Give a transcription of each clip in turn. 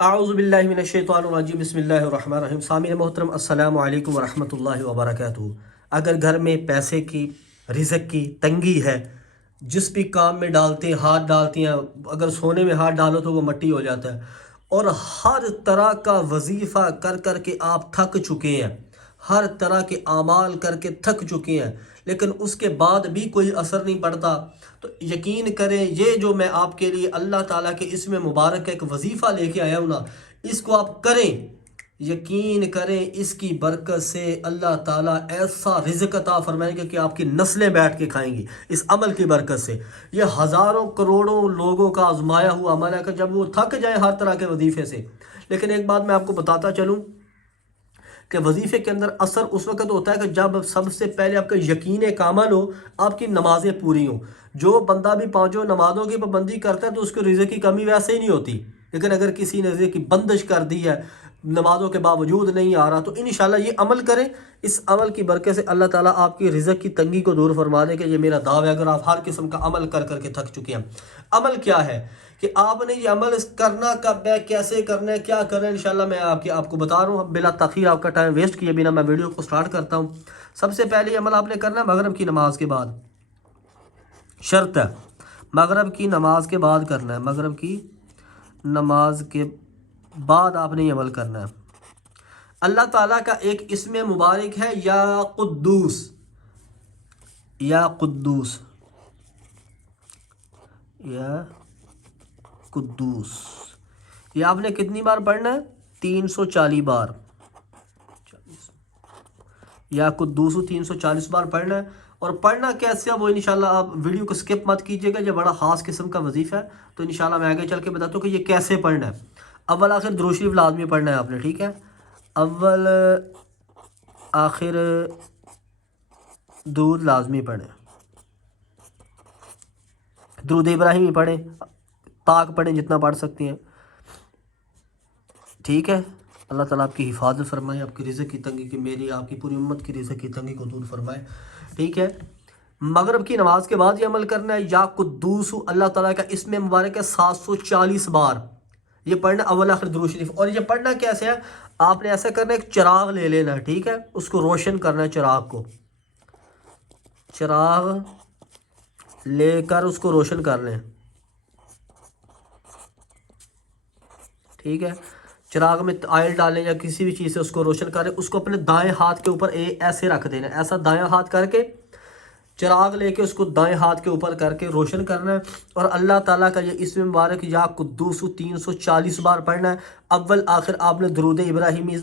اعوذ باللہ من الشیطان الرجیم، بسم اللہ الرحمن الرحیم۔ سامعین محترم، السلام علیکم ورحمۃ اللہ وبرکاتہ۔ اگر گھر میں پیسے کی، رزق کی تنگی ہے، جس بھی کام میں ڈالتے ہیں ہاتھ ڈالتے ہیں، اگر سونے میں ہاتھ ڈالو تو وہ مٹی ہو جاتا ہے، اور ہر طرح کا وظیفہ کر کر کے آپ تھک چکے ہیں، ہر طرح کے اعمال کر کے تھک چکے ہیں، لیکن اس کے بعد بھی کوئی اثر نہیں پڑتا، تو یقین کریں یہ جو میں آپ کے لیے اللہ تعالیٰ کے اسم مبارک کا ایک وظیفہ لے کے آیا ہوں نا، اس کو آپ کریں، یقین کریں اس کی برکت سے اللہ تعالیٰ ایسا رزق عطا فرمائے گا کہ آپ کی نسلیں بیٹھ کے کھائیں گی اس عمل کی برکت سے۔ یہ ہزاروں کروڑوں لوگوں کا آزمایا ہوا عمل ہے کہ جب وہ تھک جائیں ہر طرح کے وظیفے سے۔ لیکن ایک بات میں آپ کو بتاتا چلوں کہ وظیفے کے اندر اثر اس وقت ہوتا ہے کہ جب سب سے پہلے آپ کا یقین کامل ہو، آپ کی نمازیں پوری ہوں۔ جو بندہ بھی پانچوں نمازوں کی پابندی کرتا ہے تو اس کو رزق کی کمی ویسے ہی نہیں ہوتی، لیکن اگر کسی نے رزق کی بندش کر دی ہے، نمازوں کے باوجود نہیں آ رہا، تو انشاءاللہ یہ عمل کریں۔ اس عمل کی برکت سے اللہ تعالیٰ آپ کی رزق کی تنگی کو دور فرما دے کہ یہ میرا دعویٰ ہے۔ اگر آپ ہر قسم کا عمل کر کر کے تھک چکے ہیں، عمل کیا ہے کہ آپ نے یہ عمل کرنا کب ہے، کیسے کرنا ہے، کیا کرنا ہے، انشاءاللہ میں آپ کو بتا رہا ہوں۔ بلا تاخیر آپ کا ٹائم ویسٹ کیے بنا میں ویڈیو کو سٹارٹ کرتا ہوں۔ سب سے پہلے عمل آپ نے کرنا ہے مغرب کی نماز کے بعد، شرط ہے مغرب کی نماز کے بعد کرنا ہے، مغرب کی نماز کے بعد آپ نے یہ عمل کرنا ہے۔ اللہ تعالیٰ کا ایک اسم مبارک ہے یا قدوس، یا قدوس، یا قدوس۔ یہ آپ نے کتنی بار پڑھنا ہے؟ 340 بار۔ یا قدوس 340 بار پڑھنا ہے، اور پڑھنا کیسے ہے وہ انشاءاللہ آپ ویڈیو کو سکپ مت کیجیے گا، یہ بڑا خاص قسم کا وظیفہ ہے، تو انشاءاللہ میں آگے چل کے بتاتا ہوں کہ یہ کیسے پڑھنا ہے۔ اول آخر درود شریف لازمی پڑھنا ہے آپ نے، ٹھیک ہے؟ اول آخر درود لازمی پڑھیں، درود ابراہیمی پڑھیں، پاک پڑھیں جتنا پڑھ سکتی ہیں، ٹھیک ہے؟ اللہ تعالیٰ آپ کی حفاظت فرمائے، آپ کی رزق کی تنگی کی، میری آپ کی پوری امت کی رزق کی تنگی کو دور فرمائے، ٹھیک ہے؟ مغرب کی نماز کے بعد یہ عمل کرنا ہے۔ یا قدوس اللہ تعالیٰ کا اسم مبارک ہے 740 بار، یہ پڑھنا اول آخر درود شریف۔ اور یہ پڑھنا کیسے ہے؟ آپ نے ایسا کرنا ہے، ایک چراغ لے لینا ہے، ٹھیک ہے؟ اس کو روشن کرنا ہے، چراغ لے کر اس کو روشن کر لیں، ٹھیک ہے؟ چراغ میں آئل ڈالیں یا کسی بھی چیز سے اس کو روشن کریں، اس کو اپنے دائیں ہاتھ کے اوپر ایسے رکھ دینا، ایسا دائیں ہاتھ کر کے چراغ لے کے اس کو دائیں ہاتھ کے اوپر کر کے روشن کرنا ہے، اور اللہ تعالیٰ کا یہ اسم مبارک یا قدوس 340 بار پڑھنا ہے۔ اول آخر آپ نے درود ابراہیمی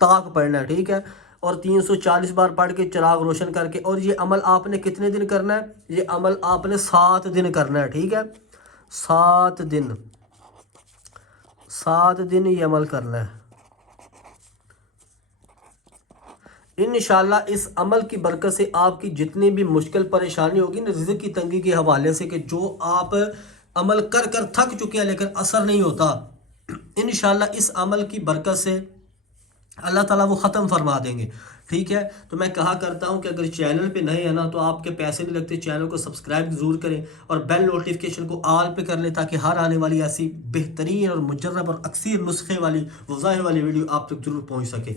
طاق پڑھنا ہے، ٹھیک ہے؟ اور 340 بار پڑھ کے چراغ روشن کر کے، اور یہ عمل آپ نے کتنے دن کرنا ہے؟ یہ عمل آپ نے 7 دن کرنا ہے، ٹھیک ہے؟ 7 دن، 7 دن یہ عمل کرنا ہے۔ انشاءاللہ اس عمل کی برکت سے آپ کی جتنی بھی مشکل پریشانی ہوگی نا رزق کی تنگی کے حوالے سے، کہ جو آپ عمل کر کر تھک چکے ہیں لیکن اثر نہیں ہوتا، انشاءاللہ اس عمل کی برکت سے اللہ تعالیٰ وہ ختم فرما دیں گے، ٹھیک ہے؟ تو میں کہا کرتا ہوں کہ اگر چینل پہ نئے ہیں نا تو آپ کے پیسے نہیں لگتے، چینل کو سبسکرائب ضرور کریں اور بیل نوٹیفیکیشن کو آل پہ کر لیں، تاکہ ہر آنے والی ایسی بہترین اور مجرب اور اکثر نسخے والی وظائف والی ویڈیو آپ تک ضرور پہنچ سکے۔